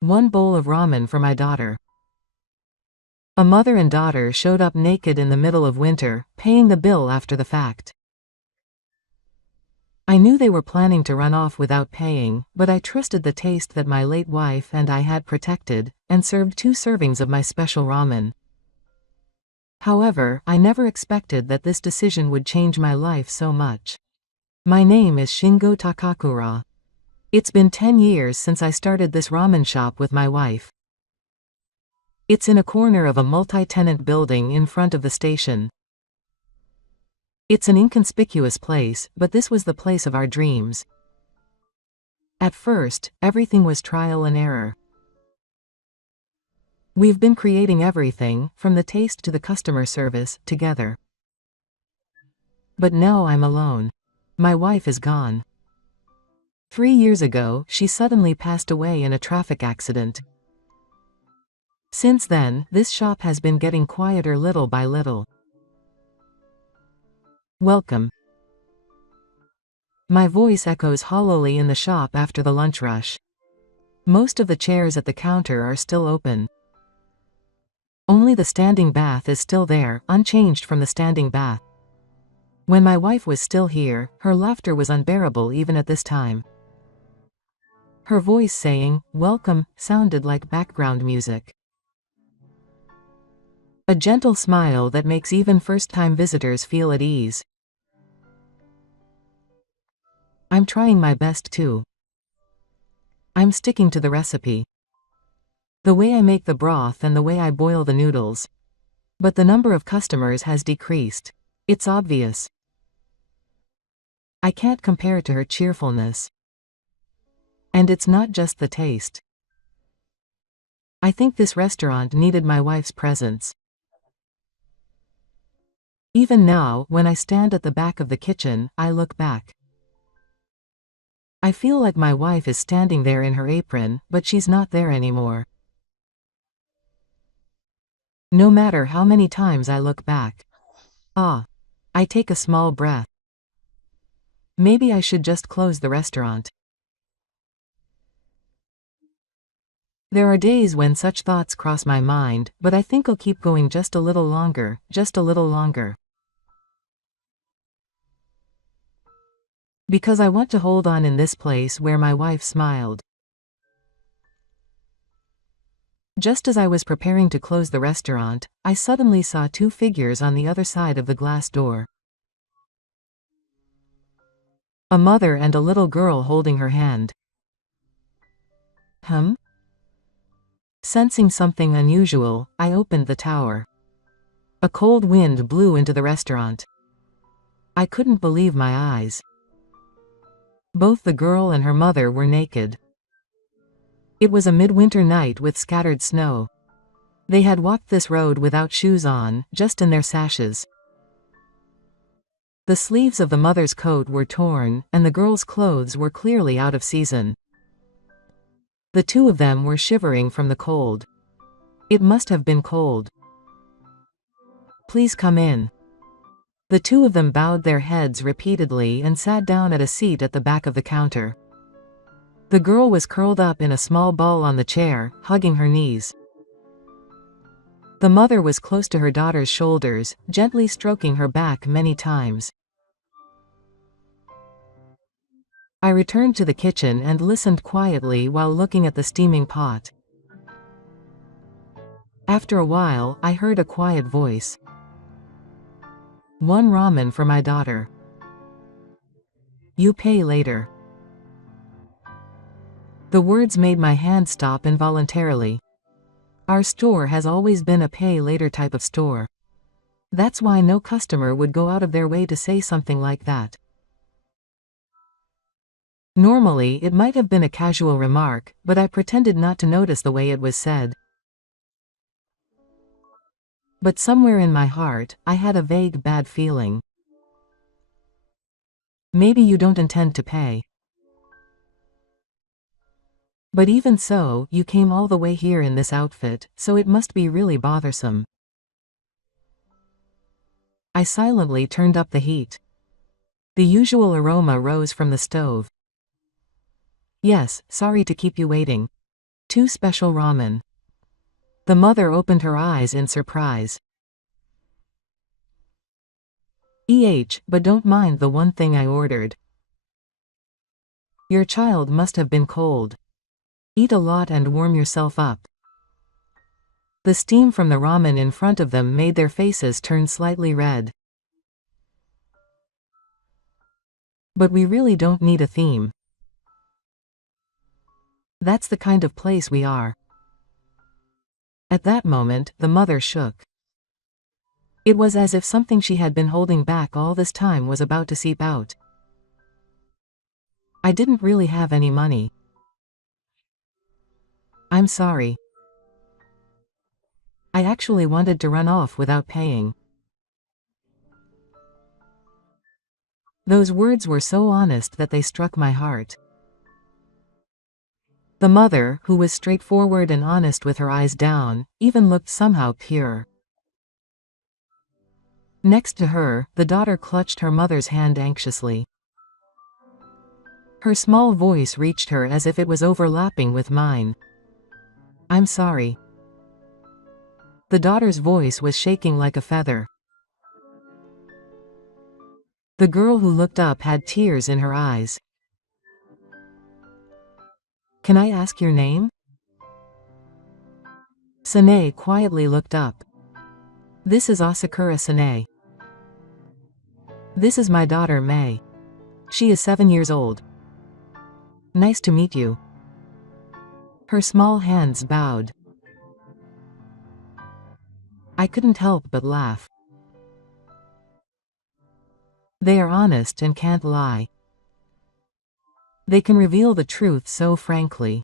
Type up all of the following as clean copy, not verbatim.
One bowl of ramen for my daughter. A mother and daughter showed up naked in the middle of winter, paying the bill after the fact. I knew they were planning to run off without paying, but I trusted the taste that my late wife and I had protected, and served 2 servings of my special ramen. However, I never expected that this decision would change my life so much. My name is Shingo Takakura. It's been 10 years since I started this ramen shop with my wife. It's in a corner of a multi-tenant building in front of the station. It's an inconspicuous place, but this was the place of our dreams. At first, everything was trial and error. We've been creating everything, from the taste to the customer service, together. But now I'm alone. My wife is gone. 3 years ago, she suddenly passed away in a traffic accident. Since then, this shop has been getting quieter little by little. Welcome. My voice echoes hollowly in the shop after the lunch rush. Most of the chairs at the counter are still open. Only the standing bath is still there, unchanged from the standing bath. When my wife was still here, her laughter was unbearable even at this time. Her voice saying, "Welcome," sounded like background music. A gentle smile that makes even first-time visitors feel at ease. I'm trying my best too. I'm sticking to the recipe. The way I make the broth and the way I boil the noodles. But the number of customers has decreased. It's obvious. I can't compare to her cheerfulness. And it's not just the taste. I think this restaurant needed my wife's presence. Even now, when I stand at the back of the kitchen, I look back. I feel like my wife is standing there in her apron, but she's not there anymore. No matter how many times I look back. I take a small breath. Maybe I should just close the restaurant. There are days when such thoughts cross my mind, but I think I'll keep going just a little longer, just a little longer. Because I want to hold on in this place where my wife smiled. Just as I was preparing to close the restaurant, I suddenly saw 2 figures on the other side of the glass door. A mother and a little girl holding her hand. Sensing something unusual, I opened the tower. A cold wind blew into the restaurant. I couldn't believe my eyes. Both the girl and her mother were naked. It was a midwinter night with scattered snow. They had walked this road without shoes on, just in their sashes. The sleeves of the mother's coat were torn, and the girl's clothes were clearly out of season. The 2 of them were shivering from the cold. It must have been cold. "Please come in." The 2 of them bowed their heads repeatedly and sat down at a seat at the back of the counter. The girl was curled up in a small ball on the chair, hugging her knees. The mother was close to her daughter's shoulders, gently stroking her back many times. I returned to the kitchen and listened quietly while looking at the steaming pot. After a while, I heard a quiet voice. "One ramen for my daughter. You pay later." The words made my hand stop involuntarily. Our store has always been a pay later type of store. That's why no customer would go out of their way to say something like that. Normally, it might have been a casual remark, but I pretended not to notice the way it was said. But somewhere in my heart, I had a vague bad feeling. Maybe you don't intend to pay. But even so, you came all the way here in this outfit, so it must be really bothersome. I silently turned up the heat. The usual aroma rose from the stove. "Yes, sorry to keep you waiting." Two special ramen. The mother opened her eyes in surprise. But don't mind the one thing I ordered. Your child must have been cold. Eat a lot and warm yourself up. The steam from the ramen in front of them made their faces turn slightly red. But we really don't need a theme. That's the kind of place we are. At that moment, the mother shook. It was as if something she had been holding back all this time was about to seep out. I didn't really have any money. I'm sorry. I actually wanted to run off without paying. Those words were so honest that they struck my heart. The mother, who was straightforward and honest with her eyes down, even looked somehow pure. Next to her, the daughter clutched her mother's hand anxiously. Her small voice reached her as if it was overlapping with mine. I'm sorry. The daughter's voice was shaking like a feather. The girl who looked up had tears in her eyes. Can I ask your name? Sanae quietly looked up. This is Asakura Sanae. This is my daughter May. She is 7 years old. Nice to meet you. Her small hands bowed. I couldn't help but laugh. They are honest and can't lie. They can reveal the truth so frankly.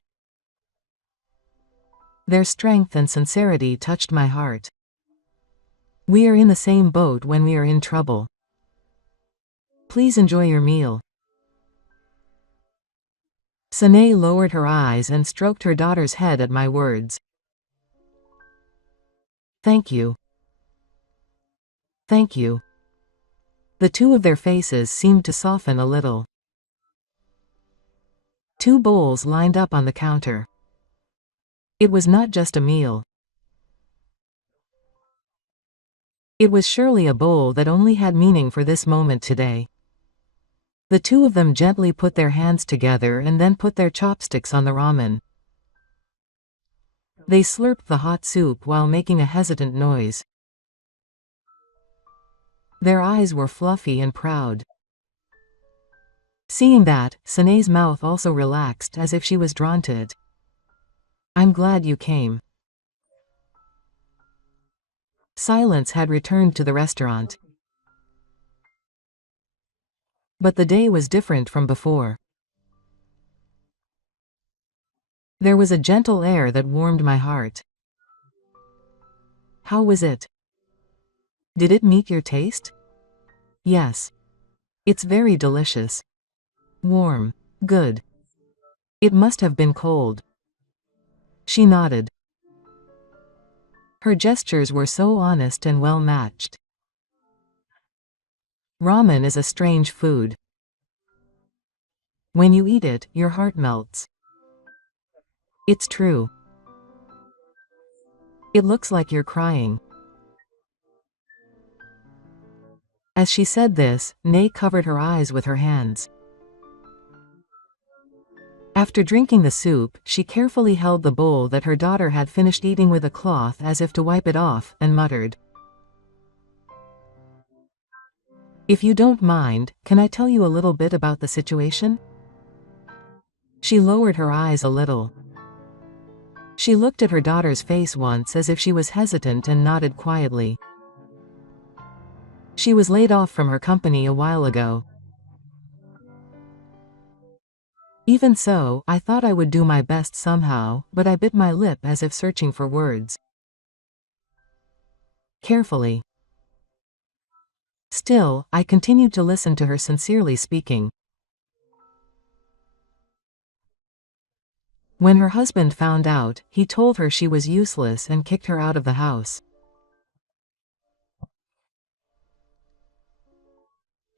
Their strength and sincerity touched my heart. We are in the same boat when we are in trouble. Please enjoy your meal. Sanae lowered her eyes and stroked her daughter's head at my words. Thank you. Thank you. The two of their faces seemed to soften a little. Two bowls lined up on the counter. It was not just a meal. It was surely a bowl that only had meaning for this moment today. The two of them gently put their hands together and then put their chopsticks on the ramen. They slurped the hot soup while making a hesitant noise. Their eyes were fluffy and proud. Seeing that, Sanae's mouth also relaxed as if she was drawn to it. I'm glad you came. Silence had returned to the restaurant. But the day was different from before. There was a gentle air that warmed my heart. How was it? Did it meet your taste? Yes. It's very delicious. Warm. Good. It must have been cold. She nodded. Her gestures were so honest and well matched. Ramen is a strange food. When you eat it, your heart melts. It's true. It looks like you're crying. As she said this, Nay covered her eyes with her hands. After drinking the soup, she carefully held the bowl that her daughter had finished eating with a cloth as if to wipe it off, and muttered, If you don't mind, can I tell you a little bit about the situation? She lowered her eyes a little. She looked at her daughter's face once as if she was hesitant and nodded quietly. She was laid off from her company a while ago. Even so, I thought I would do my best somehow, but I bit my lip as if searching for words. Carefully. Still, I continued to listen to her sincerely speaking. When her husband found out, he told her she was useless and kicked her out of the house.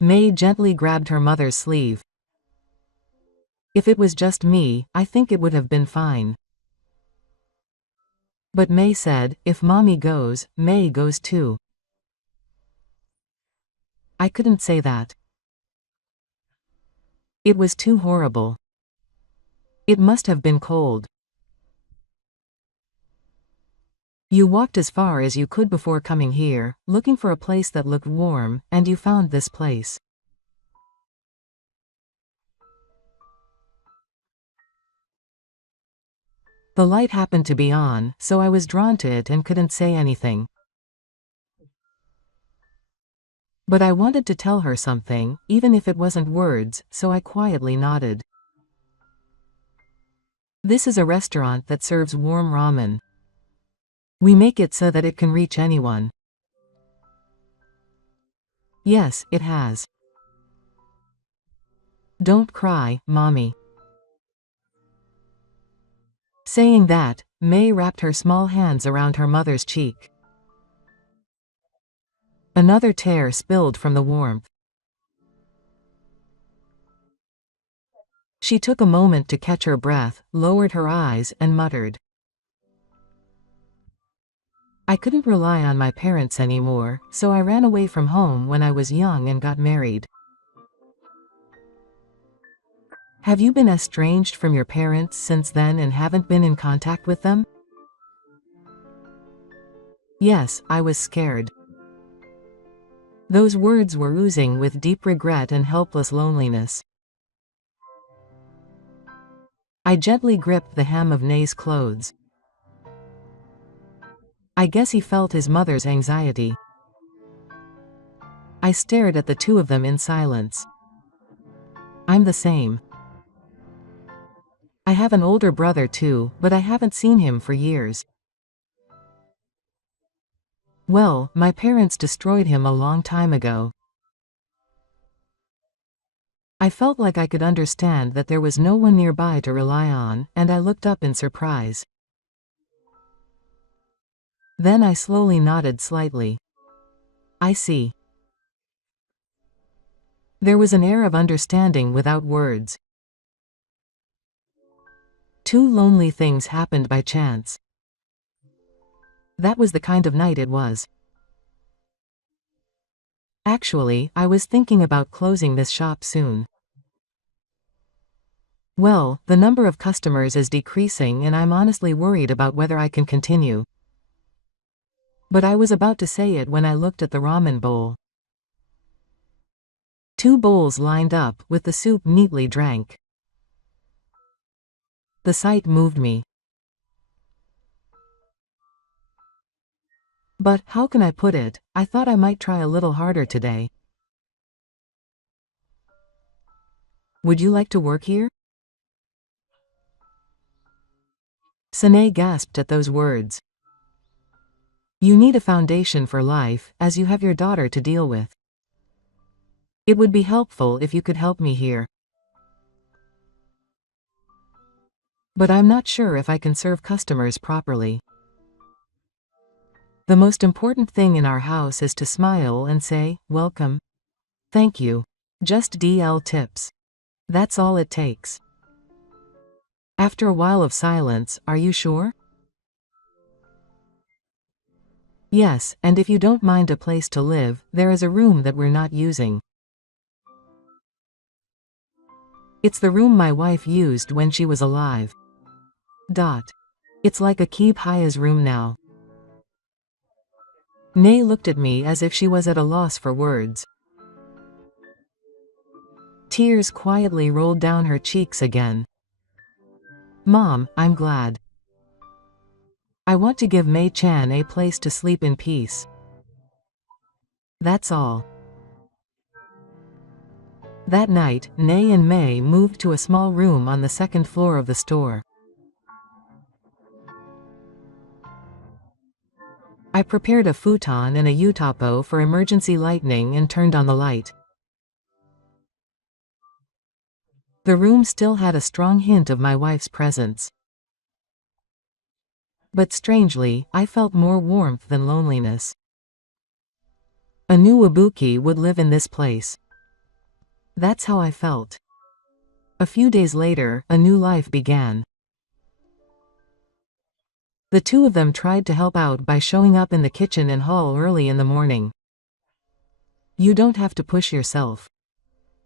May gently grabbed her mother's sleeve. If it was just me, I think it would have been fine. But May said, if Mommy goes, May goes too. I couldn't say that. It was too horrible. It must have been cold. You walked as far as you could before coming here, looking for a place that looked warm, and you found this place. The light happened to be on, so I was drawn to it and couldn't say anything. But I wanted to tell her something, even if it wasn't words, so I quietly nodded. This is a restaurant that serves warm ramen. We make it so that it can reach anyone. Yes, it has. Don't cry, Mommy. Saying that, May wrapped her small hands around her mother's cheek. Another tear spilled from the warmth. She took a moment to catch her breath, lowered her eyes, and muttered. I couldn't rely on my parents anymore, so I ran away from home when I was young and got married. Have you been estranged from your parents since then and haven't been in contact with them? Yes, I was scared. Those words were oozing with deep regret and helpless loneliness. I gently gripped the hem of Nay's clothes. I guess he felt his mother's anxiety. I stared at the two of them in silence. I'm the same. I have an older brother too, but I haven't seen him for years. Well, my parents destroyed him a long time ago. I felt like I could understand that there was no one nearby to rely on, and I looked up in surprise. Then I slowly nodded slightly. I see. There was an air of understanding without words. Two lonely things happened by chance. That was the kind of night it was. Actually, I was thinking about closing this shop soon. Well, the number of customers is decreasing and I'm honestly worried about whether I can continue. But I was about to say it when I looked at the ramen bowl. Two bowls lined up, with the soup neatly drank. The sight moved me. But, how can I put it, I thought I might try a little harder today. Would you like to work here? Sanae gasped at those words. You need a foundation for life, as you have your daughter to deal with. It would be helpful if you could help me here. But I'm not sure if I can serve customers properly. The most important thing in our house is to smile and say, welcome. Thank you. Just DL tips. That's all it takes. After a while of silence, are you sure? Yes, and if you don't mind a place to live, there is a room that we're not using. It's the room my wife used when she was alive. It's like a keep Haya's room now. Nay looked at me as if she was at a loss for words. Tears quietly rolled down her cheeks again. Mom, I'm glad. I want to give May Chan a place to sleep in peace. That's all. That night, Nay and May moved to a small room on the second floor of the store. I prepared a futon and a utapo for emergency lighting and turned on the light. The room still had a strong hint of my wife's presence. But strangely, I felt more warmth than loneliness. A new Ibuki would live in this place. That's how I felt. A few days later, a new life began. The two of them tried to help out by showing up in the kitchen and hall early in the morning. You don't have to push yourself.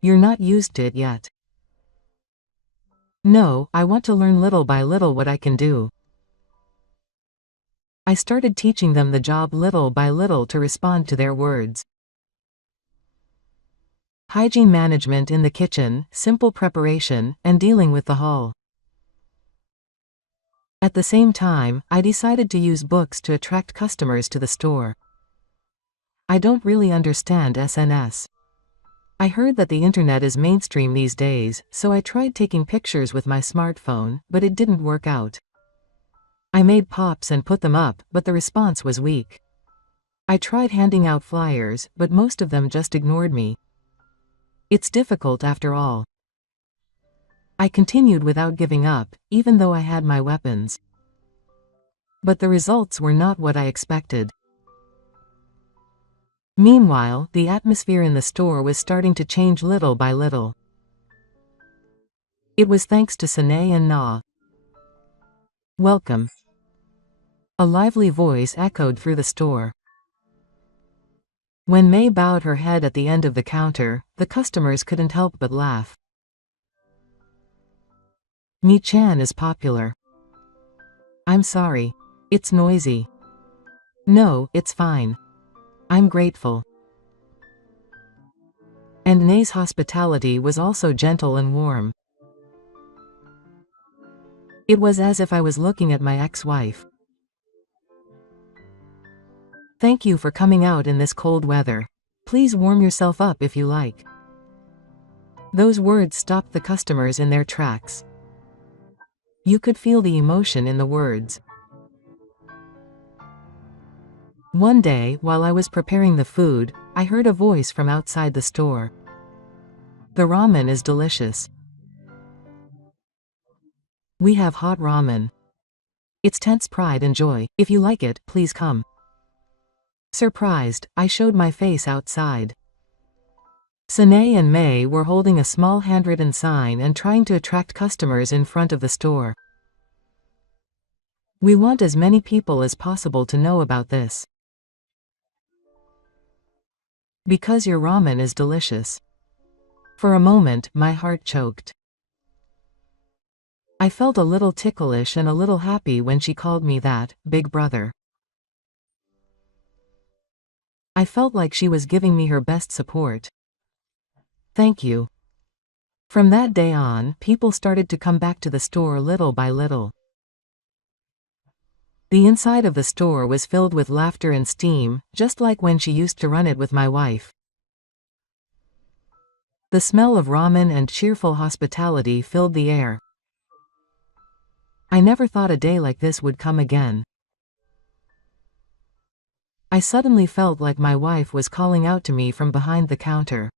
You're not used to it yet. No, I want to learn little by little what I can do. I started teaching them the job little by little to respond to their words. Hygiene management in the kitchen, simple preparation, and dealing with the hall. At the same time, I decided to use books to attract customers to the store. I don't really understand SNS. I heard that the internet is mainstream these days, so I tried taking pictures with my smartphone, but it didn't work out. I made pops and put them up, but the response was weak. I tried handing out flyers, but most of them just ignored me. It's difficult after all. I continued without giving up, even though I had my weapons. But the results were not what I expected. Meanwhile, the atmosphere in the store was starting to change little by little. It was thanks to Sine and Na. Welcome. A lively voice echoed through the store. When May bowed her head at the end of the counter, the customers couldn't help but laugh. Mi-chan is popular. I'm sorry. It's noisy. No, it's fine. I'm grateful. And Nay's hospitality was also gentle and warm. It was as if I was looking at my ex-wife. Thank you for coming out in this cold weather. Please warm yourself up if you like. Those words stopped the customers in their tracks. You could feel the emotion in the words. One day, while I was preparing the food, I heard a voice from outside the store. The ramen is delicious. We have hot ramen. It's tense pride and joy. If you like it, please come. Surprised, I showed my face outside. Sine and May were holding a small handwritten sign and trying to attract customers in front of the store. We want as many people as possible to know about this. Because your ramen is delicious. For a moment, my heart choked. I felt a little ticklish and a little happy when she called me that, big brother. I felt like she was giving me her best support. Thank you. From that day on, people started to come back to the store little by little. The inside of the store was filled with laughter and steam, just like when she used to run it with my wife. The smell of ramen and cheerful hospitality filled the air. I never thought a day like this would come again. I suddenly felt like my wife was calling out to me from behind the counter.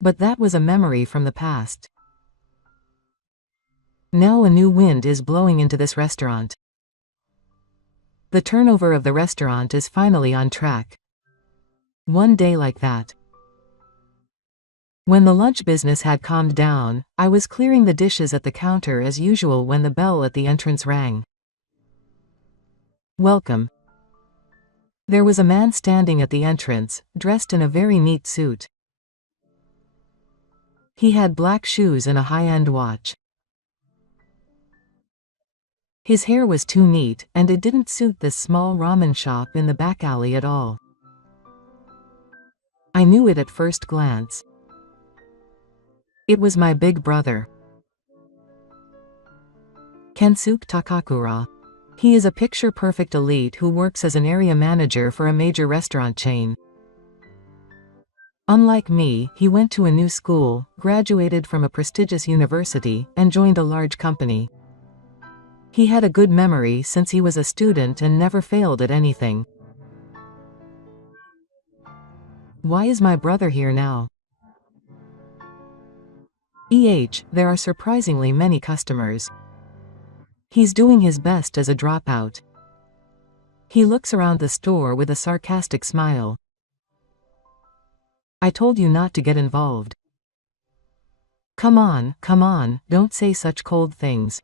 But that was a memory from the past. Now a new wind is blowing into this restaurant. The turnover of the restaurant is finally on track. One day like that. When the lunch business had calmed down, I was clearing the dishes at the counter as usual when the bell at the entrance rang. Welcome. There was a man standing at the entrance, dressed in a very neat suit. He had black shoes and a high-end watch. His hair was too neat, and it didn't suit this small ramen shop in the back alley at all. I knew it at first glance. It was my big brother. Kensuke Takakura. He is a picture-perfect elite who works as an area manager for a major restaurant chain. Unlike me, he went to a new school, graduated from a prestigious university, and joined a large company. He had a good memory since he was a student and never failed at anything. Why is my brother here now? There are surprisingly many customers. He's doing his best as a dropout. He looks around the store with a sarcastic smile. I told you not to get involved. Come on, don't say such cold things.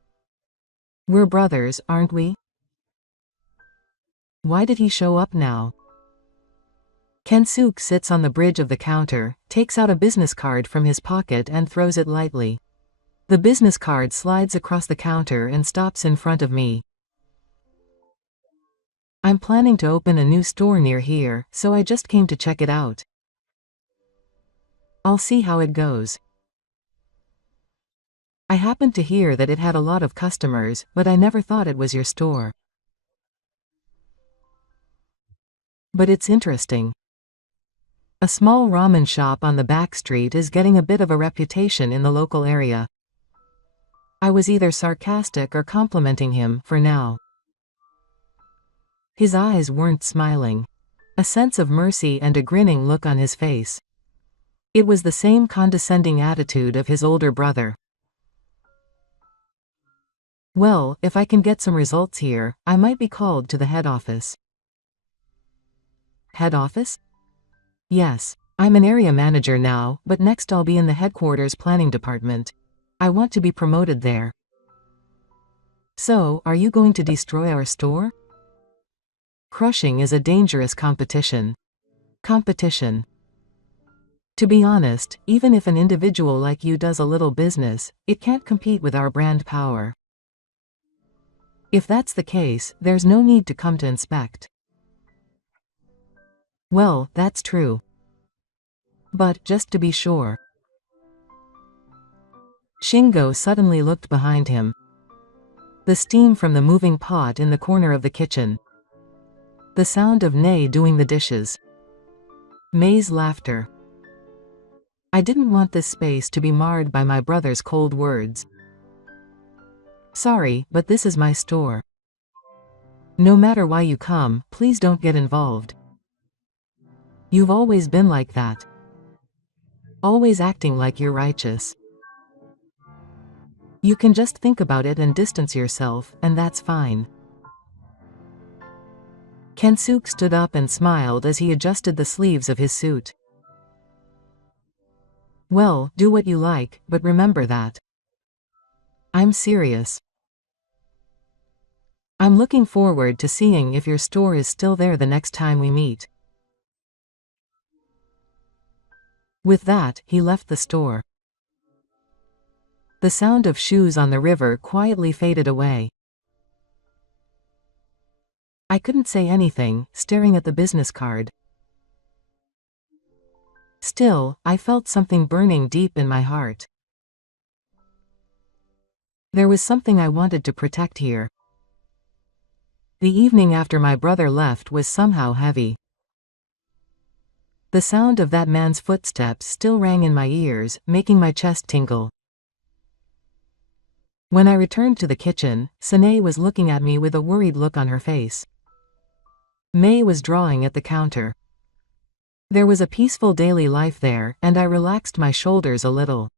We're brothers, aren't we? Why did he show up now? Kensuke sits on the bridge of the counter, takes out a business card from his pocket and throws it lightly. The business card slides across the counter and stops in front of me. I'm planning to open a new store near here, so I just came to check it out. I'll see how it goes. I happened to hear that it had a lot of customers, but I never thought it was your store. But it's interesting. A small ramen shop on the back street is getting a bit of a reputation in the local area. I was either sarcastic or complimenting him, for now. His eyes weren't smiling. A sense of mercy and a grinning look on his face. It was the same condescending attitude of his older brother. Well, if I can get some results here, I might be called to the head office. Head office? Yes, I'm an area manager now, but next I'll be in the headquarters planning department. I want to be promoted there. So, are you going to destroy our store? Crushing is a dangerous competition. Competition. To be honest, even if an individual like you does a little business, it can't compete with our brand power. If that's the case, there's no need to come to inspect. Well, that's true. But, just to be sure. Shingo suddenly looked behind him. The steam from the moving pot in the corner of the kitchen. The sound of Nei doing the dishes. Mei's laughter. I didn't want this space to be marred by my brother's cold words. Sorry, but this is my store. No matter why you come, please don't get involved. You've always been like that. Always acting like you're righteous. You can just think about it and distance yourself, and that's fine. Kensuke stood up and smiled as he adjusted the sleeves of his suit. Well, do what you like, but remember that. I'm serious. I'm looking forward to seeing if your store is still there the next time we meet. With that, he left the store. The sound of shoes on the river quietly faded away. I couldn't say anything, staring at the business card. Still, I felt something burning deep in my heart. There was something I wanted to protect here. The evening after my brother left was somehow heavy. The sound of that man's footsteps still rang in my ears, making my chest tingle. When I returned to the kitchen, Sanae was looking at me with a worried look on her face. Mei was drawing at the counter. There was a peaceful daily life there, and I relaxed my shoulders a little.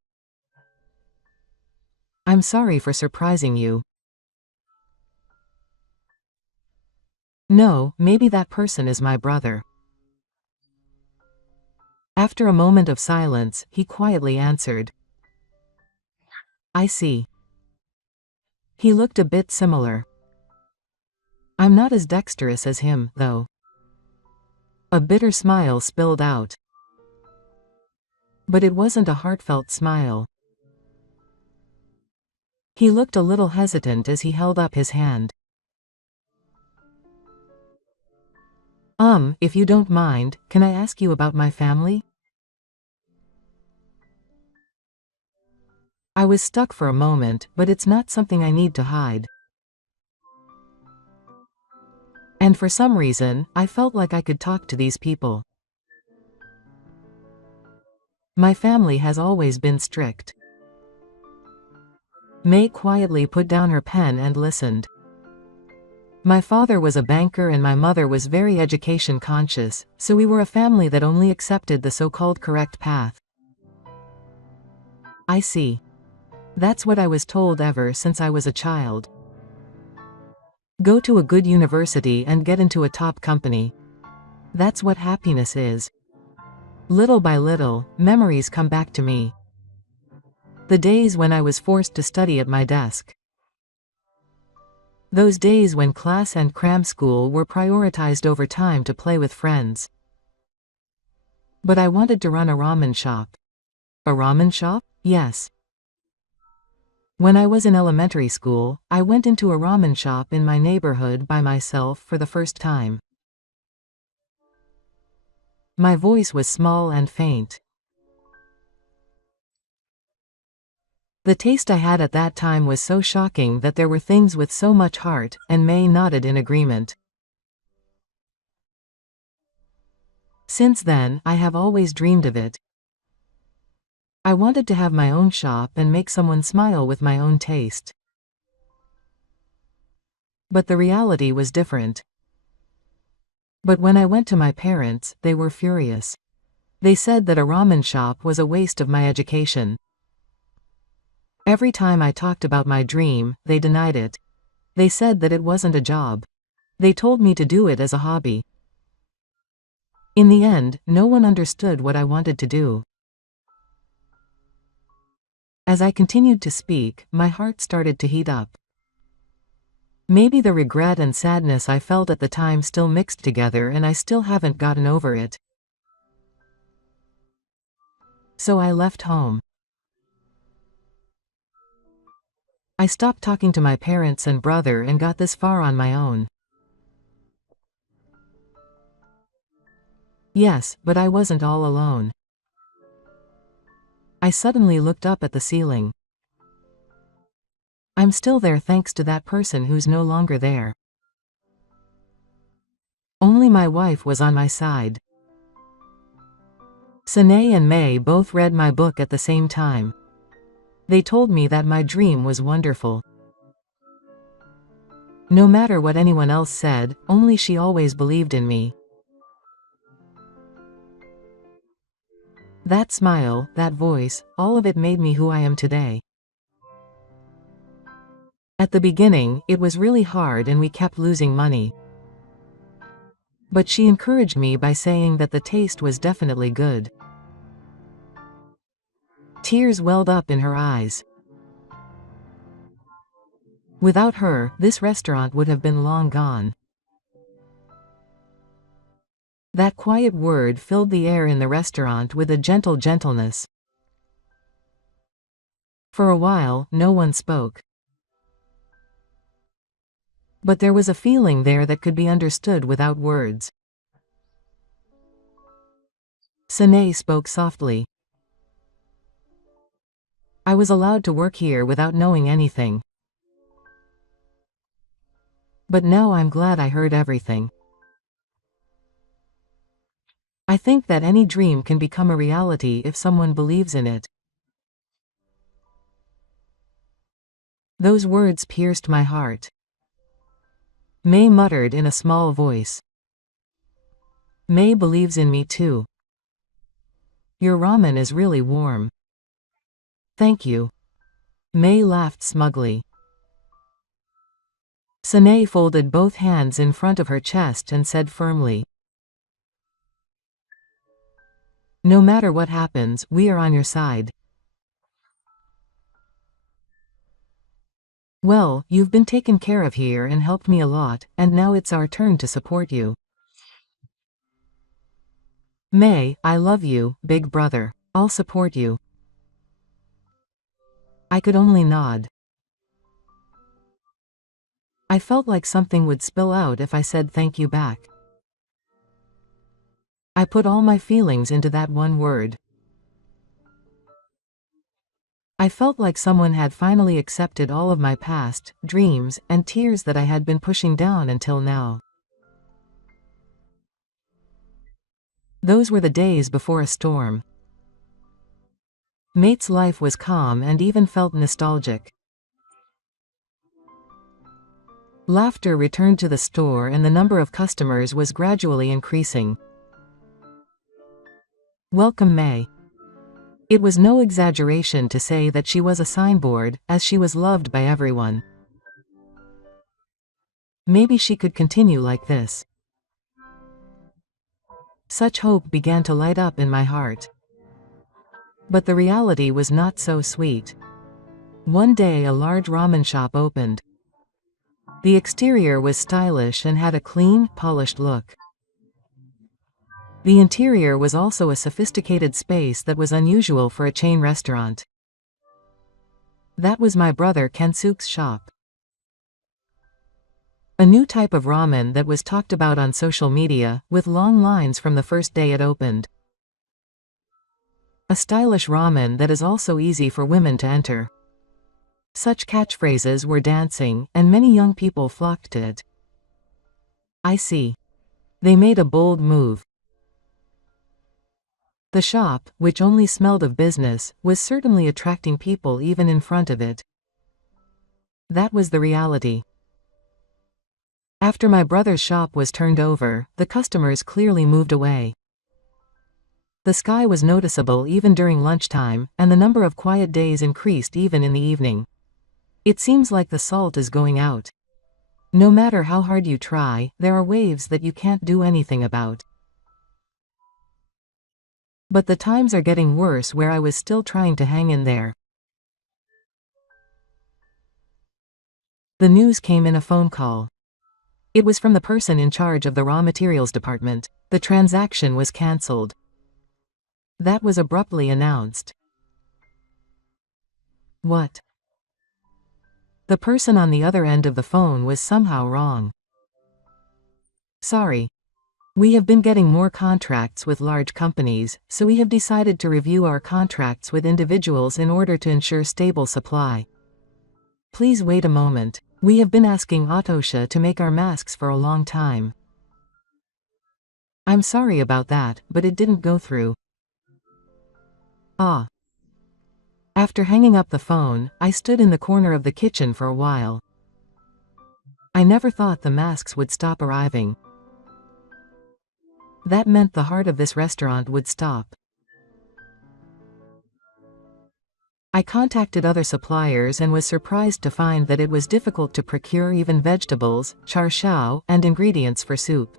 I'm sorry for surprising you. No, maybe that person is my brother. After a moment of silence, he quietly answered. I see. He looked a bit similar. I'm not as dexterous as him, though. A bitter smile spilled out. But it wasn't a heartfelt smile. He looked a little hesitant as he held up his hand. If you don't mind, can I ask you about my family? I was stuck for a moment, but it's not something I need to hide. And for some reason, I felt like I could talk to these people. My family has always been strict. Mei quietly put down her pen and listened. My father was a banker and my mother was very education conscious, so we were a family that only accepted the so-called correct path. I see. That's what I was told ever since I was a child. Go to a good university and get into a top company. That's what happiness is. Little by little, memories come back to me. The days when I was forced to study at my desk. Those days when class and cram school were prioritized over time to play with friends. But I wanted to run a ramen shop. A ramen shop? Yes. When I was in elementary school, I went into a ramen shop in my neighborhood by myself for the first time. My voice was small and faint. The taste I had at that time was so shocking that there were things with so much heart, and May nodded in agreement. Since then, I have always dreamed of it. I wanted to have my own shop and make someone smile with my own taste. But the reality was different. But when I went to my parents, they were furious. They said that a ramen shop was a waste of my education. Every time I talked about my dream, they denied it. They said that it wasn't a job. They told me to do it as a hobby. In the end, no one understood what I wanted to do. As I continued to speak, my heart started to heat up. Maybe the regret and sadness I felt at the time still mixed together and I still haven't gotten over it. So I left home. I stopped talking to my parents and brother and got this far on my own. Yes, but I wasn't all alone. I suddenly looked up at the ceiling. I'm still there thanks to that person who's no longer there. Only my wife was on my side. Sine and May both read my book at the same time. They told me that my dream was wonderful. No matter what anyone else said, only she always believed in me. That smile, that voice, all of it made me who I am today. At the beginning, it was really hard and we kept losing money. But she encouraged me by saying that the taste was definitely good. Tears welled up in her eyes. Without her, this restaurant would have been long gone. That quiet word filled the air in the restaurant with a gentle gentleness. For a while, no one spoke. But there was a feeling there that could be understood without words. Sine spoke softly. I was allowed to work here without knowing anything. But now I'm glad I heard everything. I think that any dream can become a reality if someone believes in it. Those words pierced my heart. May muttered in a small voice. May believes in me too. Your ramen is really warm. Thank you. May laughed smugly. Sine folded both hands in front of her chest and said firmly, no matter what happens, we are on your side. Well, you've been taken care of here and helped me a lot, and now it's our turn to support you. May, I love you, big brother. I'll support you. I could only nod. I felt like something would spill out if I said thank you back. I put all my feelings into that one word. I felt like someone had finally accepted all of my past, dreams, and tears that I had been pushing down until now. Those were the days before a storm. Mate's life was calm and even felt nostalgic. Laughter returned to the store and the number of customers was gradually increasing. Welcome May. It was no exaggeration to say that she was a signboard, as she was loved by everyone. Maybe she could continue like this. Such hope began to light up in my heart. But the reality was not so sweet. One day a large ramen shop opened. The exterior was stylish and had a clean, polished look. The interior was also a sophisticated space that was unusual for a chain restaurant. That was my brother Kensuke's shop. A new type of ramen that was talked about on social media, with long lines from the first day it opened. A stylish ramen that is also easy for women to enter. Such catchphrases were dancing, and many young people flocked to it. I see. They made a bold move. The shop, which only smelled of business, was certainly attracting people even in front of it. That was the reality. After my brother's shop was turned over, the customers clearly moved away. The sky was noticeable even during lunchtime, and the number of quiet days increased even in the evening. It seems like the salt is going out. No matter how hard you try, there are waves that you can't do anything about. But the times are getting worse where I was still trying to hang in there. The news came in a phone call. It was from the person in charge of the raw materials department. The transaction was cancelled. That was abruptly announced. What? The person on the other end of the phone was somehow wrong. Sorry. We have been getting more contracts with large companies, so we have decided to review our contracts with individuals in order to ensure stable supply. Please wait a moment. We have been asking Atosha to make our masks for a long time. I'm sorry about that, but it didn't go through. Ah. After hanging up the phone, I stood in the corner of the kitchen for a while. I never thought the masks would stop arriving. That meant the heart of this restaurant would stop. I contacted other suppliers and was surprised to find that it was difficult to procure even vegetables, char-siu, and ingredients for soup.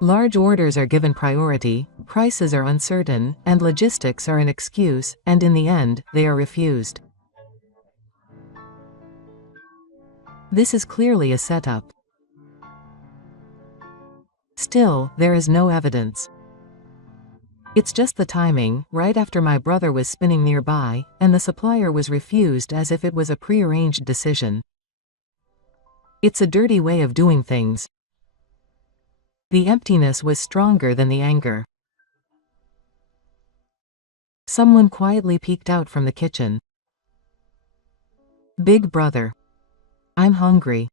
Large orders are given priority, prices are uncertain, and logistics are an excuse, and in the end, they are refused. This is clearly a setup. Still, there is no evidence. It's just the timing, right after my brother was spinning nearby, and the supplier was refused as if it was a prearranged decision. It's a dirty way of doing things. The emptiness was stronger than the anger. Someone quietly peeked out from the kitchen. Big brother. I'm hungry.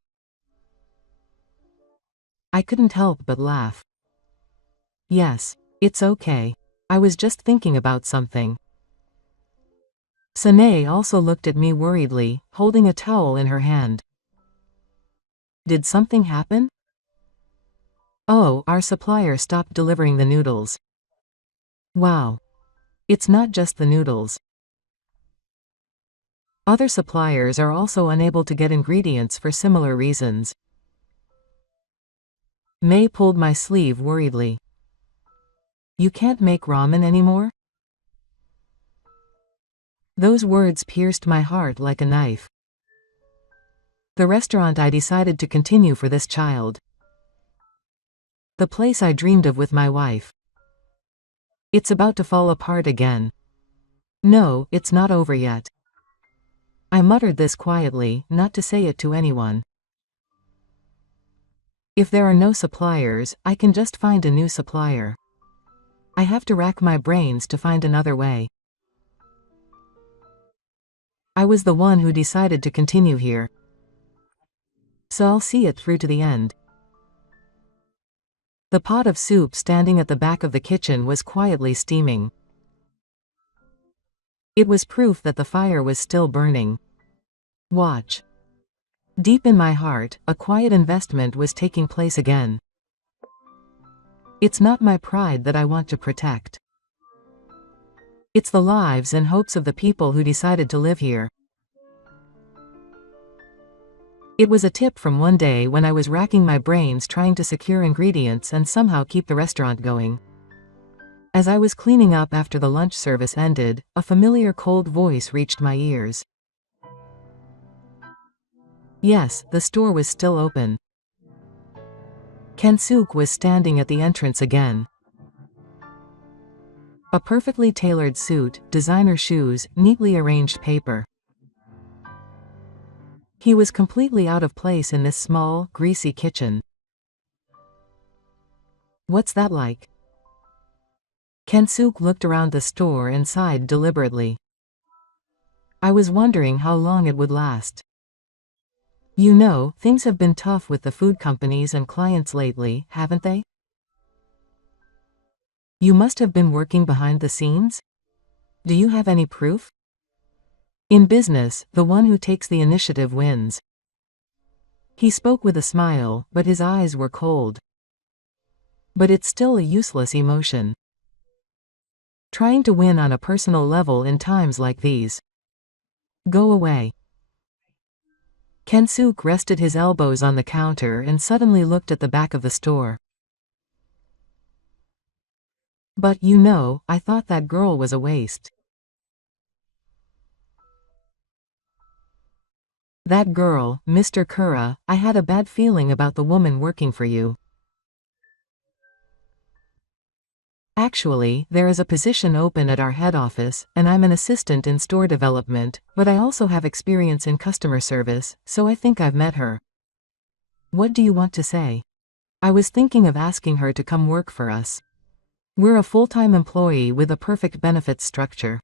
I couldn't help but laugh. Yes, it's okay. I was just thinking about something. Sanae also looked at me worriedly, holding a towel in her hand. Did something happen? Oh, our supplier stopped delivering the noodles. Wow. It's not just the noodles. Other suppliers are also unable to get ingredients for similar reasons. May pulled my sleeve worriedly. You can't make ramen anymore? Those words pierced my heart like a knife. The restaurant I decided to continue for this child. The place I dreamed of with my wife. It's about to fall apart again. No, it's not over yet. I muttered this quietly, not to say it to anyone. If there are no suppliers, I can just find a new supplier. I have to rack my brains to find another way. I was the one who decided to continue here. So I'll see it through to the end. The pot of soup standing at the back of the kitchen was quietly steaming. It was proof that the fire was still burning. Watch. Deep in my heart, a quiet investment was taking place again. It's not my pride that I want to protect. It's the lives and hopes of the people who decided to live here. It was a tip from one day when I was racking my brains trying to secure ingredients and somehow keep the restaurant going. As I was cleaning up after the lunch service ended, a familiar cold voice reached my ears. Yes, the store was still open. Kensuk was standing at the entrance again. A perfectly tailored suit, designer shoes, neatly arranged paper. He was completely out of place in this small, greasy kitchen. What's that like? Kensuk looked around the store and sighed deliberately. I was wondering how long it would last. You know, things have been tough with the food companies and clients lately, haven't they? You must have been working behind the scenes? Do you have any proof? In business, the one who takes the initiative wins. He spoke with a smile, but his eyes were cold. But it's still a useless emotion. Trying to win on a personal level in times like these. Go away. Kensuk rested his elbows on the counter and suddenly looked at the back of the store. But you know, I thought that girl was a waste. That girl, Mr. Kura, I had a bad feeling about the woman working for you. Actually, there is a position open at our head office, and I'm an assistant in store development, but I also have experience in customer service, so I think I've met her. What do you want to say? I was thinking of asking her to come work for us. We're a full-time employee with a perfect benefits structure.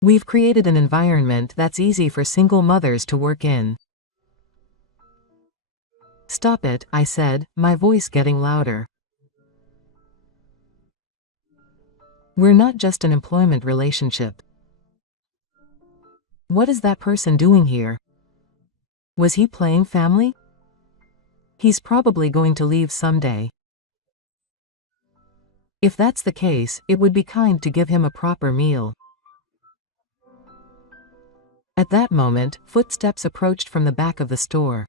We've created an environment that's easy for single mothers to work in. Stop it, I said, my voice getting louder. We're not just an employment relationship. What is that person doing here? Was he playing family? He's probably going to leave someday. If that's the case, it would be kind to give him a proper meal. At that moment, footsteps approached from the back of the store.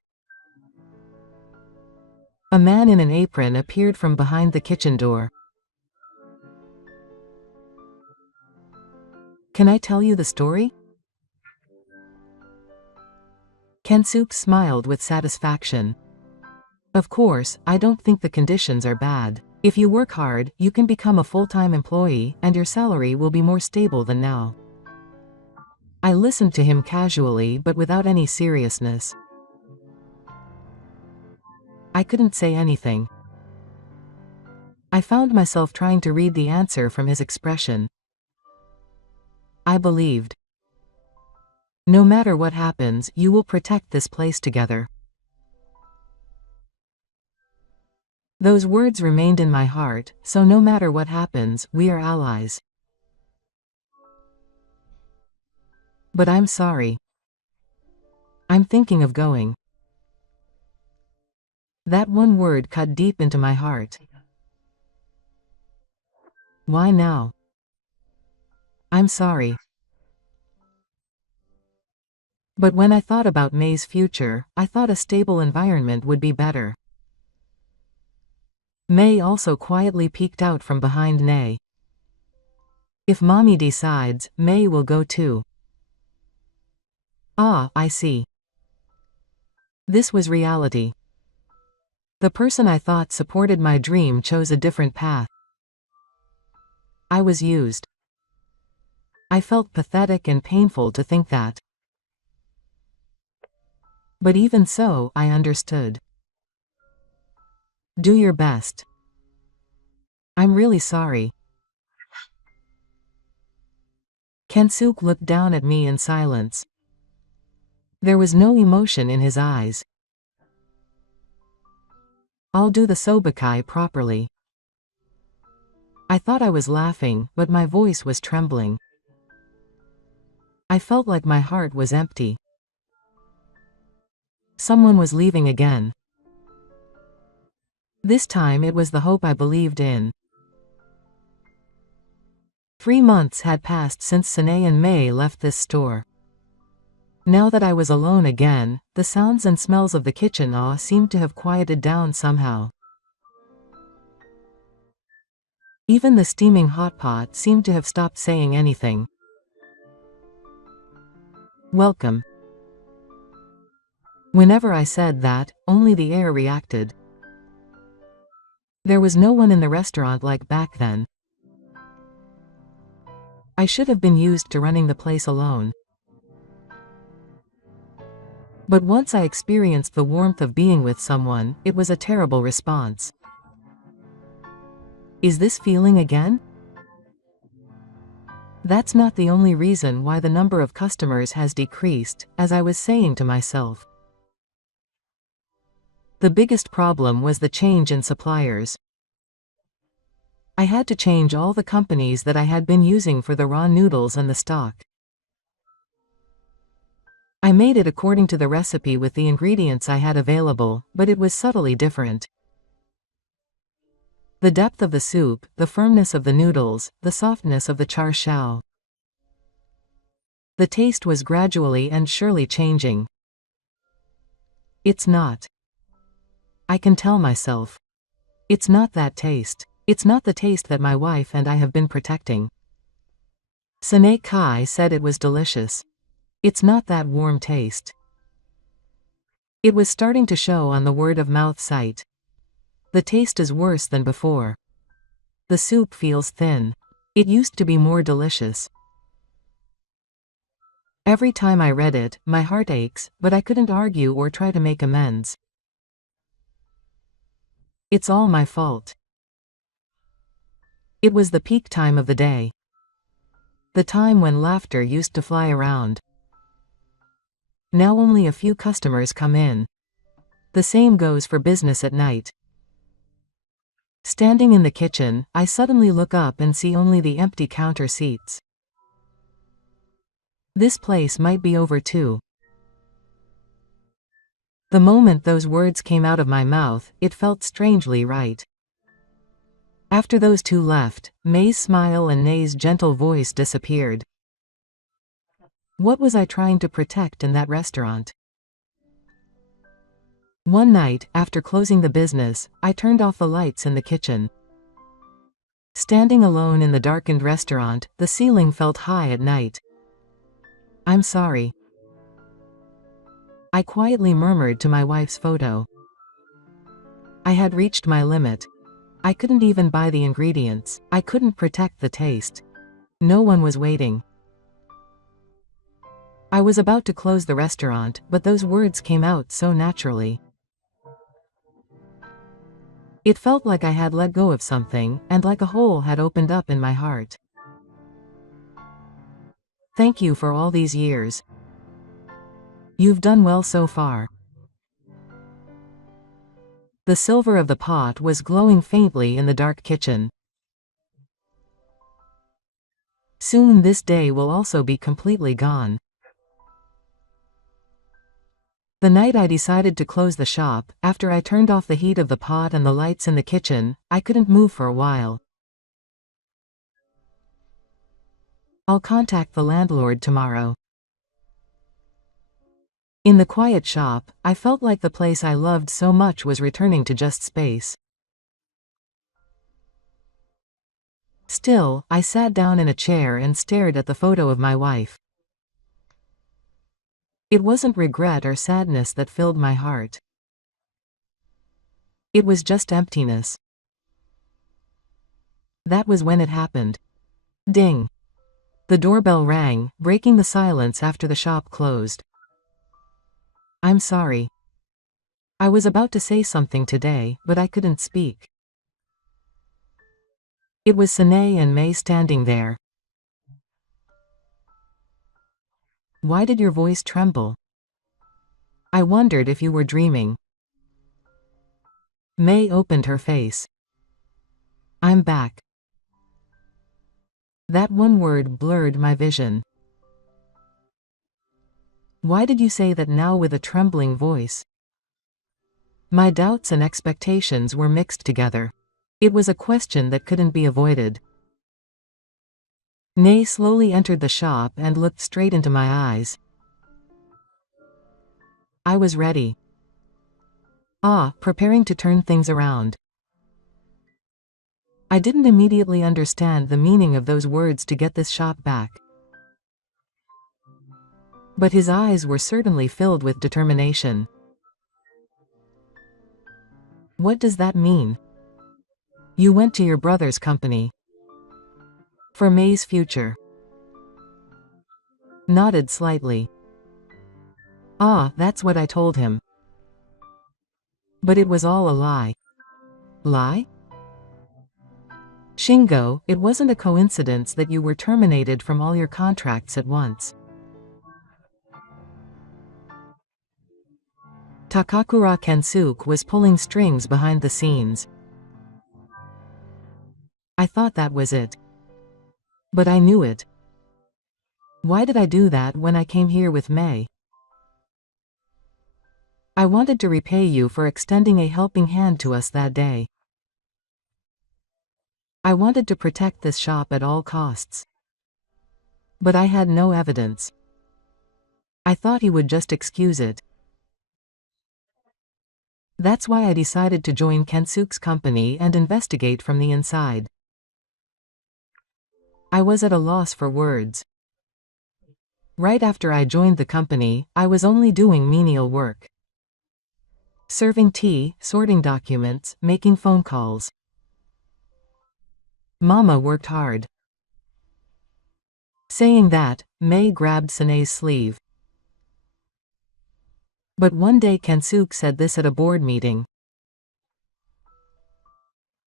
A man in an apron appeared from behind the kitchen door. Can I tell you the story? Kensuk smiled with satisfaction. Of course, I don't think the conditions are bad. If you work hard, you can become a full-time employee, and your salary will be more stable than now. I listened to him casually but without any seriousness. I couldn't say anything. I found myself trying to read the answer from his expression. I believed. No matter what happens, you will protect this place together. Those words remained in my heart, so no matter what happens, we are allies. But I'm sorry. I'm thinking of going. That one word cut deep into my heart. Why now? I'm sorry. But when I thought about May's future, I thought a stable environment would be better. May also quietly peeked out from behind Nay. If Mommy decides, May will go too. Ah, I see. This was reality. The person I thought supported my dream chose a different path. I was used. I felt pathetic and painful to think that. But even so, I understood. Do your best. I'm really sorry. Kensuk looked down at me in silence. There was no emotion in his eyes. I'll do the sobakai properly. I thought I was laughing, but my voice was trembling. I felt like my heart was empty. Someone was leaving again. This time it was the hope I believed in. 3 months had passed since Sine and May left this store. Now that I was alone again, the sounds and smells of the kitchen seemed to have quieted down somehow. Even the steaming hot pot seemed to have stopped saying anything. Welcome. Whenever I said that, only the air reacted. There was no one in the restaurant like back then. I should have been used to running the place alone. But once I experienced the warmth of being with someone, it was a terrible response. Is this feeling again? That's not the only reason why the number of customers has decreased, as I was saying to myself. The biggest problem was the change in suppliers. I had to change all the companies that I had been using for the raw noodles and the stock. I made it according to the recipe with the ingredients I had available, but it was subtly different. The depth of the soup, the firmness of the noodles, the softness of the char siu. The taste was gradually and surely changing. It's not. I can tell myself. It's not that taste. It's not the taste that my wife and I have been protecting. Sine Kai said it was delicious. It's not that warm taste. It was starting to show on the word-of-mouth site. The taste is worse than before. The soup feels thin. It used to be more delicious. Every time I read it, my heart aches, but I couldn't argue or try to make amends. It's all my fault. It was the peak time of the day. The time when laughter used to fly around. Now only a few customers come in. The same goes for business at night. Standing in the kitchen, I suddenly look up and see only the empty counter seats. This place might be over too. The moment those words came out of my mouth, it felt strangely right. After those two left, May's smile and Nay's gentle voice disappeared. What was I trying to protect in that restaurant? One night, after closing the business, I turned off the lights in the kitchen. Standing alone in the darkened restaurant, the ceiling felt high at night. I'm sorry. I quietly murmured to my wife's photo. I had reached my limit. I couldn't even buy the ingredients. I couldn't protect the taste. No one was waiting. I was about to close the restaurant, but those words came out so naturally. It felt like I had let go of something, and like a hole had opened up in my heart. Thank you for all these years. You've done well so far. The silver of the pot was glowing faintly in the dark kitchen. Soon this day will also be completely gone. The night I decided to close the shop, after I turned off the heat of the pot and the lights in the kitchen, I couldn't move for a while. I'll contact the landlord tomorrow. In the quiet shop, I felt like the place I loved so much was returning to just space. Still, I sat down in a chair and stared at the photo of my wife. It wasn't regret or sadness that filled my heart. It was just emptiness. That was when it happened. Ding. The doorbell rang, breaking the silence after the shop closed. I'm sorry. I was about to say something today, but I couldn't speak. It was Sine and May standing there. Why did your voice tremble? I wondered if you were dreaming. May opened her face. I'm back. That one word blurred my vision. Why did you say that now with a trembling voice? My doubts and expectations were mixed together. It was a question that couldn't be avoided. Nay slowly entered the shop and looked straight into my eyes. I was ready. Preparing to turn things around. I didn't immediately understand the meaning of those words to get this shop back. But his eyes were certainly filled with determination. What does that mean? You went to your brother's company. For May's future. Nodded slightly. Ah, that's what I told him. But it was all a lie. Lie? Shingo, it wasn't a coincidence that you were terminated from all your contracts at once. Takakura Kensuke was pulling strings behind the scenes. I thought that was it. But I knew it. Why did I do that when I came here with May? I wanted to repay you for extending a helping hand to us that day. I wanted to protect this shop at all costs. But I had no evidence. I thought he would just excuse it. That's why I decided to join Kensuke's company and investigate from the inside. I was at a loss for words. Right after I joined the company, I was only doing menial work. Serving tea, sorting documents, making phone calls. Mama worked hard. Saying that, May grabbed Sane's sleeve. But one day Kensuke said this at a board meeting.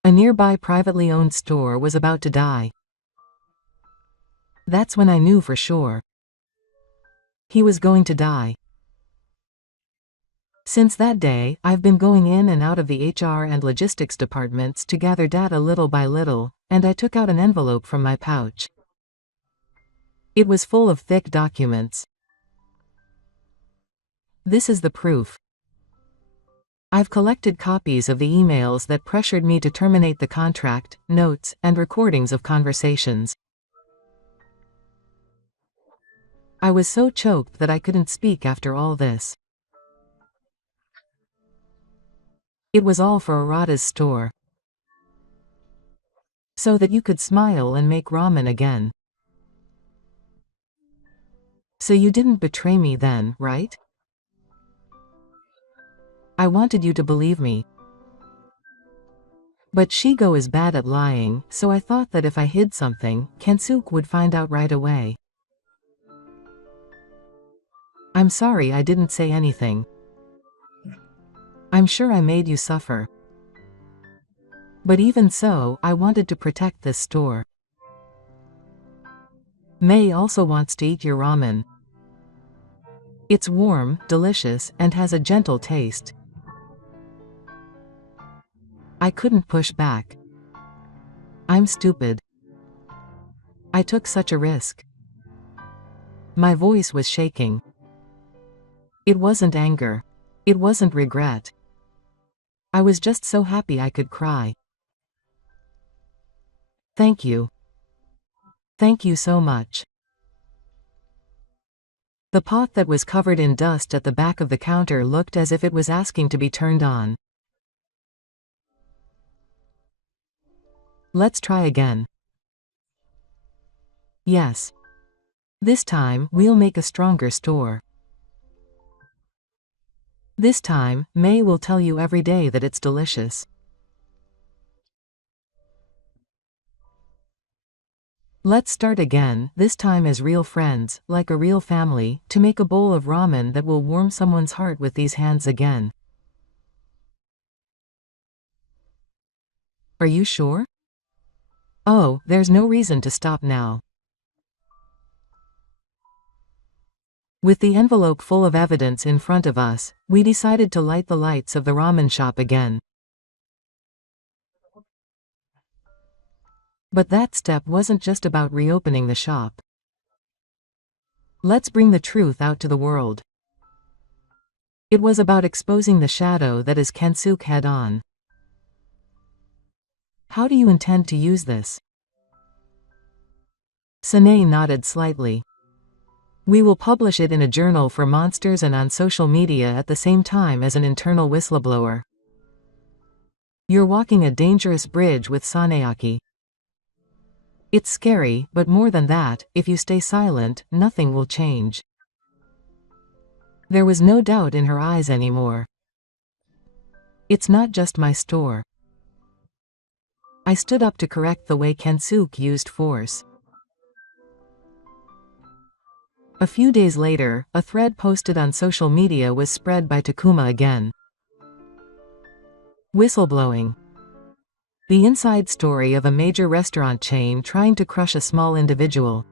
A nearby privately owned store was about to die. That's when I knew for sure. He was going to die. Since that day, I've been going in and out of the HR and logistics departments to gather data little by little, and I took out an envelope from my pouch. It was full of thick documents. This is the proof. I've collected copies of the emails that pressured me to terminate the contract, notes, and recordings of conversations. I was so choked that I couldn't speak after all this. It was all for Arata's store. So that you could smile and make ramen again. So you didn't betray me then, right? I wanted you to believe me. But Shigo is bad at lying, so I thought that if I hid something, Kensuke would find out right away. I'm sorry I didn't say anything. I'm sure I made you suffer. But even so, I wanted to protect this store. May also wants to eat your ramen. It's warm, delicious, and has a gentle taste. I couldn't push back. I'm stupid. I took such a risk. My voice was shaking. It wasn't anger. It wasn't regret. I was just so happy I could cry. Thank you. Thank you so much. The pot that was covered in dust at the back of the counter looked as if it was asking to be turned on. Let's try again. Yes. This time, we'll make a stronger store. This time, May will tell you every day that it's delicious. Let's start again, this time as real friends, like a real family, to make a bowl of ramen that will warm someone's heart with these hands again. Are you sure? Oh, there's no reason to stop now. With the envelope full of evidence in front of us, we decided to light the lights of the ramen shop again. But that step wasn't just about reopening the shop. Let's bring the truth out to the world. It was about exposing the shadow that is Kensuke head-on. How do you intend to use this? Sane nodded slightly. We will publish it in a journal for monsters and on social media at the same time as an internal whistleblower. You're walking a dangerous bridge with Saneaki. It's scary, but more than that, if you stay silent, nothing will change. There was no doubt in her eyes anymore. It's not just my store. I stood up to correct the way Kensuke used force. A few days later, a thread posted on social media was spread by Takuma again. Whistleblowing. The inside story of a major restaurant chain trying to crush a small individual.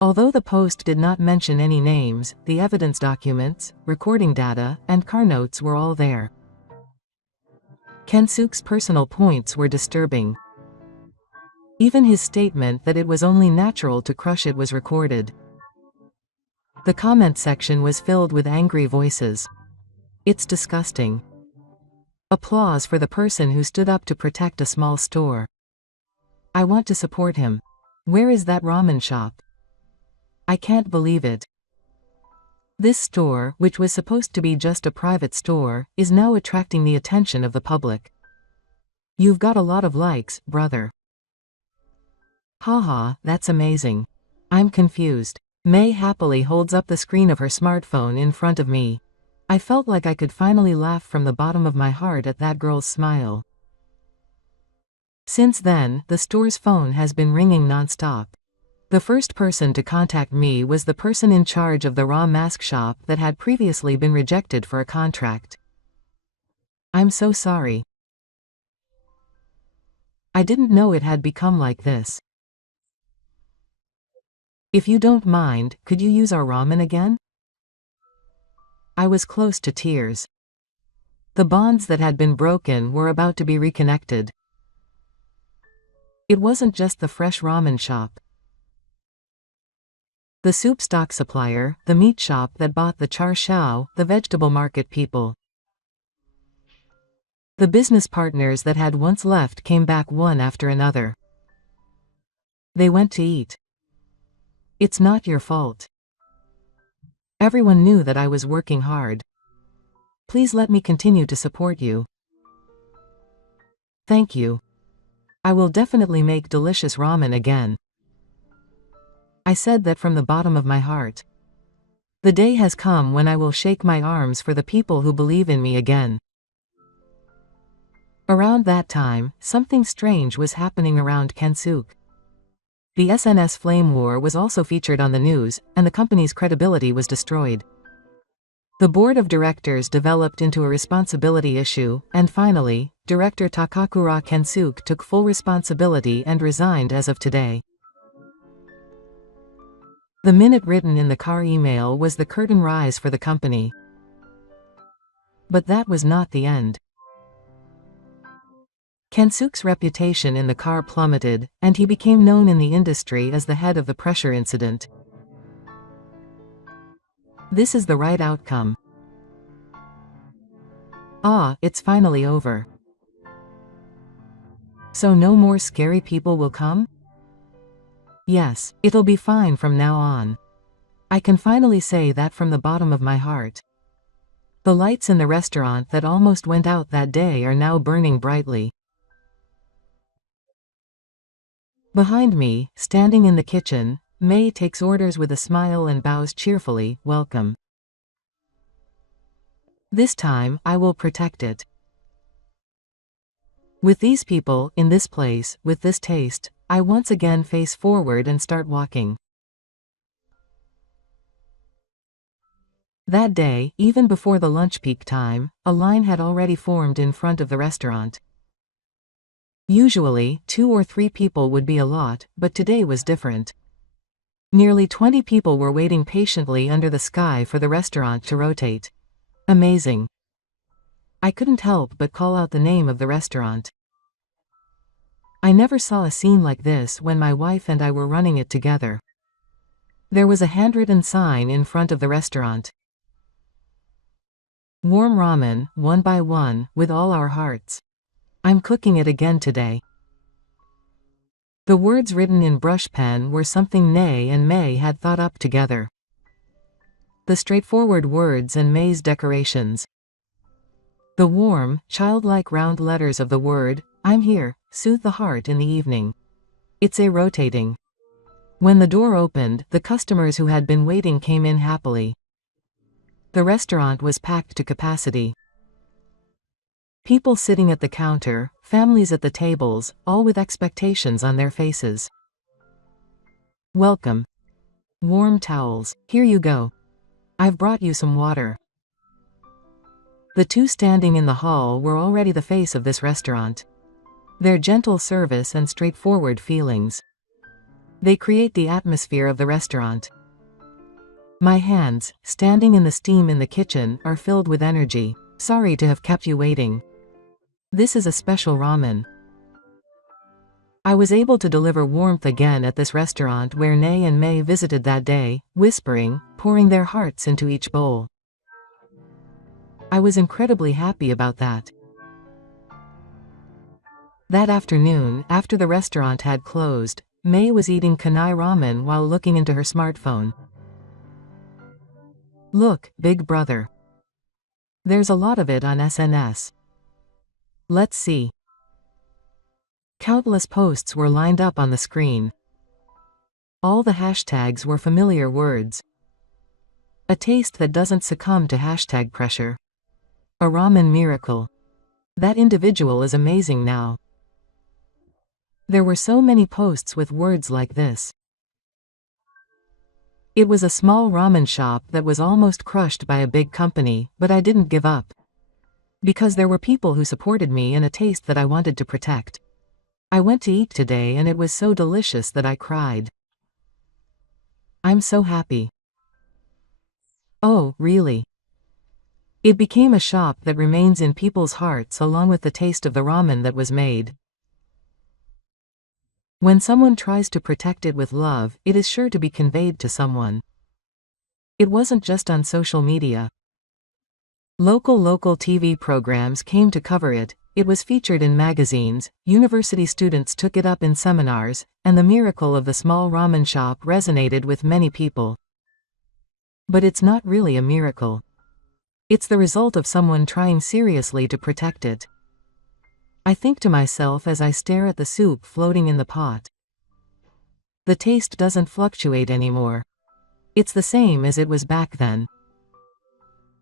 Although the post did not mention any names, the evidence documents, recording data, and car notes were all there. Kensuke's personal points were disturbing. Even his statement that it was only natural to crush it was recorded. The comment section was filled with angry voices. It's disgusting. Applause for the person who stood up to protect a small store. I want to support him. Where is that ramen shop? I can't believe it. This store, which was supposed to be just a private store, is now attracting the attention of the public. You've got a lot of likes, brother. Haha, that's amazing. I'm confused. May happily holds up the screen of her smartphone in front of me. I felt like I could finally laugh from the bottom of my heart at that girl's smile. Since then, the store's phone has been ringing non-stop. The first person to contact me was the person in charge of the raw mask shop that had previously been rejected for a contract. I'm so sorry. I didn't know it had become like this. If you don't mind, could you use our ramen again? I was close to tears. The bonds that had been broken were about to be reconnected. It wasn't just the fresh ramen shop. The soup stock supplier, the meat shop that bought the char siu, the vegetable market people. The business partners that had once left came back one after another. They went to eat. It's not your fault. Everyone knew that I was working hard. Please let me continue to support you. Thank you. I will definitely make delicious ramen again. I said that from the bottom of my heart. The day has come when I will shake my arms for the people who believe in me again. Around that time, something strange was happening around Kensuke. The SNS flame war was also featured on the news, and the company's credibility was destroyed. The board of directors developed into a responsibility issue, and finally, director Takakura Kensuke took full responsibility and resigned as of today. The minute written in the car email was the curtain rise for the company. But that was not the end. Kensuke's reputation in the car plummeted, and he became known in the industry as the head of the pressure incident. This is the right outcome. Ah, it's finally over. So no more scary people will come? Yes, it'll be fine from now on. I can finally say that from the bottom of my heart. The lights in the restaurant that almost went out that day are now burning brightly. Behind me, standing in the kitchen, May takes orders with a smile and bows cheerfully, welcome. This time, I will protect it. With these people, in this place, with this taste, I once again face forward and start walking. That day, even before the lunch peak time, a line had already formed in front of the restaurant. Usually, 2 or 3 people would be a lot, but today was different. Nearly 20 people were waiting patiently under the sky for the restaurant to rotate. Amazing. I couldn't help but call out the name of the restaurant. I never saw a scene like this when my wife and I were running it together. There was a handwritten sign in front of the restaurant. Warm ramen, one by one, with all our hearts. I'm cooking it again today. The words written in brush pen were something Nay and May had thought up together. The straightforward words and May's decorations. The warm, childlike round letters of the word, I'm here, soothe the heart in the evening. It's a rotating. When the door opened, the customers who had been waiting came in happily. The restaurant was packed to capacity. People sitting at the counter, families at the tables, all with expectations on their faces. Welcome. Warm towels, here you go. I've brought you some water. The two standing in the hall were already the face of this restaurant. Their gentle service and straightforward feelings. They create the atmosphere of the restaurant. My hands, standing in the steam in the kitchen, are filled with energy. Sorry to have kept you waiting. This is a special ramen. I was able to deliver warmth again at this restaurant where Nay and May visited that day, whispering, pouring their hearts into each bowl. I was incredibly happy about that. That afternoon, after the restaurant had closed, May was eating kanai ramen while looking into her smartphone. Look, big brother. There's a lot of it on SNS. Let's see. Countless posts were lined up on the screen. All the hashtags were familiar words. A taste that doesn't succumb to hashtag pressure. A ramen miracle. That individual is amazing now. There were so many posts with words like this. It was a small ramen shop that was almost crushed by a big company, but I didn't give up. Because there were people who supported me in a taste that I wanted to protect. I went to eat today and it was so delicious that I cried. I'm so happy. Oh, really? It became a shop that remains in people's hearts along with the taste of the ramen that was made. When someone tries to protect it with love, it is sure to be conveyed to someone. It wasn't just on social media. Local TV programs came to cover it, it was featured in magazines, university students took it up in seminars, and the miracle of the small ramen shop resonated with many people. But it's not really a miracle. It's the result of someone trying seriously to protect it. I think to myself as I stare at the soup floating in the pot. The taste doesn't fluctuate anymore. It's the same as it was back then.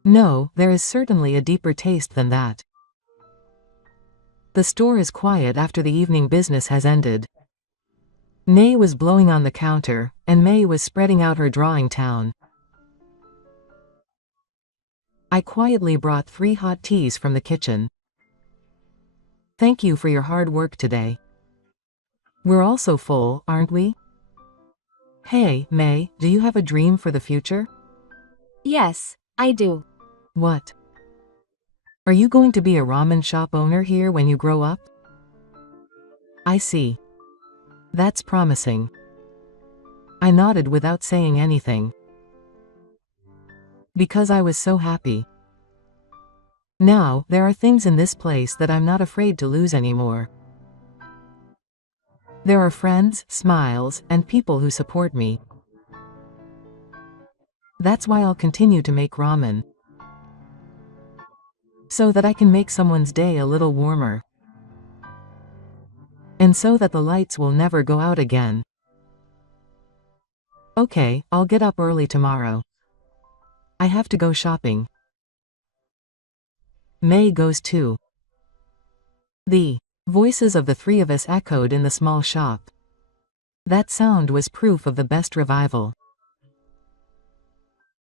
No, there is certainly a deeper taste than that. The store is quiet after the evening business has ended. Nay was blowing on the counter, and May was spreading out her drawing town. I quietly brought 3 hot teas from the kitchen. Thank you for your hard work today. We're all so full, aren't we? Hey, May, do you have a dream for the future? Yes, I do. What? Are you going to be a ramen shop owner here when you grow up? I see. That's promising. I nodded without saying anything. Because I was so happy. Now, there are things in this place that I'm not afraid to lose anymore. There are friends, smiles, and people who support me. That's why I'll continue to make ramen. So that I can make someone's day a little warmer. And so that the lights will never go out again. Okay, I'll get up early tomorrow. I have to go shopping. May goes too. The voices of the 3 of us echoed in the small shop. That sound was proof of the best revival.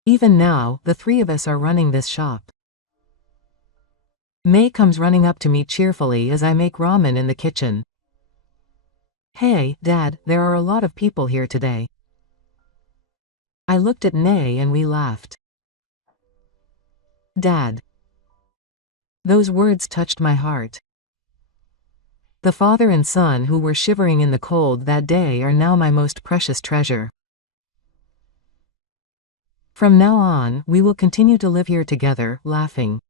Even now, the 3 of us are running this shop. May comes running up to me cheerfully as I make ramen in the kitchen. Hey, Dad, there are a lot of people here today. I looked at Nay and we laughed. Dad. Those words touched my heart. The father and son who were shivering in the cold that day are now my most precious treasure. From now on, we will continue to live here together, laughing.